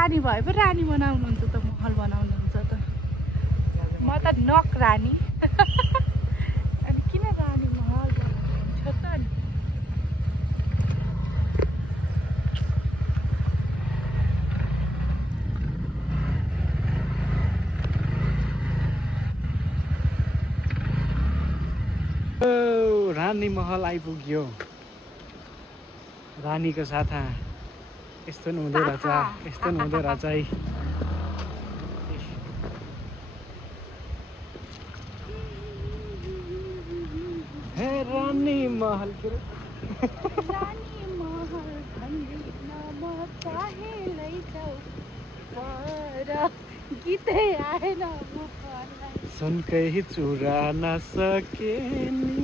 रानी भए पो रानी बनाउनुहुन्छ त महल बनाउनुहुन्छ त म त नक रानी अनि किन रानी महल बनाउनुहुन्छ त अनि रानी महल आइपुग्यो रानीको साथा यस्तो नि हुँदो रहेछ यस्तो नि हुँदो रहेछ है हे रानी महल के रानी महल भन्दिन म चाहे लैजाऊ पर गीतै आएन मुखलाई सुनकै चुरा नसके नि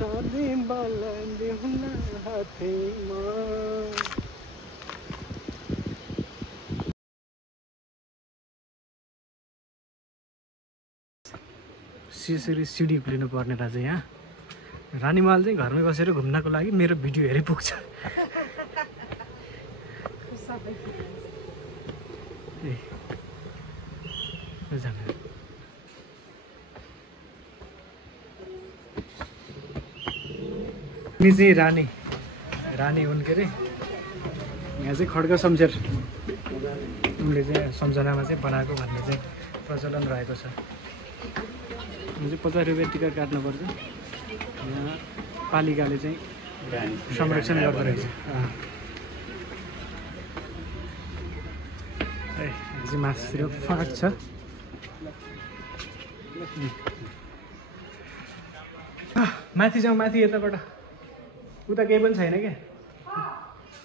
सधैँ बलन्दी हुन हातैमा यसरी सिडी उक्लिनु पर्ने रहेछ यहाँ रानीमहल चाहिँ घरमै बसेर घुम्नको लागि मेरो भिडियो हेरे पुग्छ यिनी चाहिँ रानी हुन् के अरे यहाँ चाहिँ खड्ग शमशेर उनले चाहिँ सम्झनामा चाहिँ बनाएको भन्ने चाहिँ प्रचलन रहेको छ। चाहिँ 50 रुपियाँ टिकट काट्नुपर्छ। यहाँ पालिकाले चाहिँ संरक्षण गर्दो रहेछ। चाहिँ मासु फाँक छ। माथि जाउँ माथि यताबाट उता केही पनि छैन क्या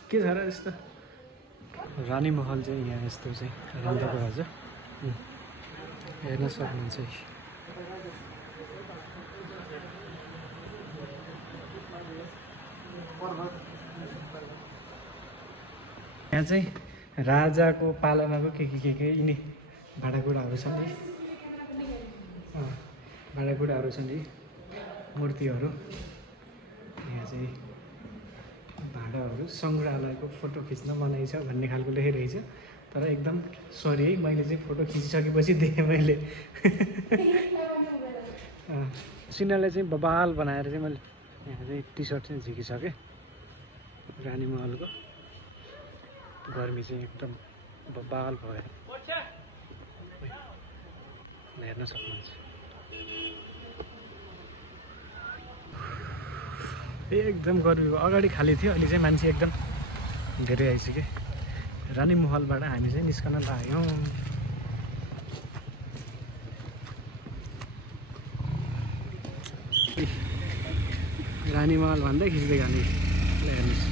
के छ र यस्तो रानी महल चाहिँ यहाँ यस्तो चाहिँ रन्दाको रहेछ हेर्न सक्नुहुन्छ। यहाँ चाहिँ राजाको पालनाको के यिनी भाँडाकुँडाहरू छन् नि भाँडाकुँडाहरू छन् नि मूर्तिहरू यहाँ चाहिँ भाँडाहरू सङ्ग्रहालयको फोटो खिच्न मनाइ छ भन्ने खालको लेखिरहेछ तर एकदम सरी है मैले चाहिँ फोटो खिचिसकेपछि देखेँ मैले सिनालाई चाहिँ बबाल बनाएर चाहिँ मैले यहाँ चाहिँ टी सर्ट चाहिँ झिकिसकेँ रानी महलको गर्मी चाहिँ एकदम बबाल भयो हेर्न सक्नुहुन्छ। एकदम गर्मी भयो अगाडि खाली थियो अहिले चाहिँ मान्छे एकदम धेरै आइसक्यो। रानी महलबाट हामी चाहिँ निस्कन लाग्यौँ। रानी महल भन्दै खिच्दै जाने हेर्नुहोस्।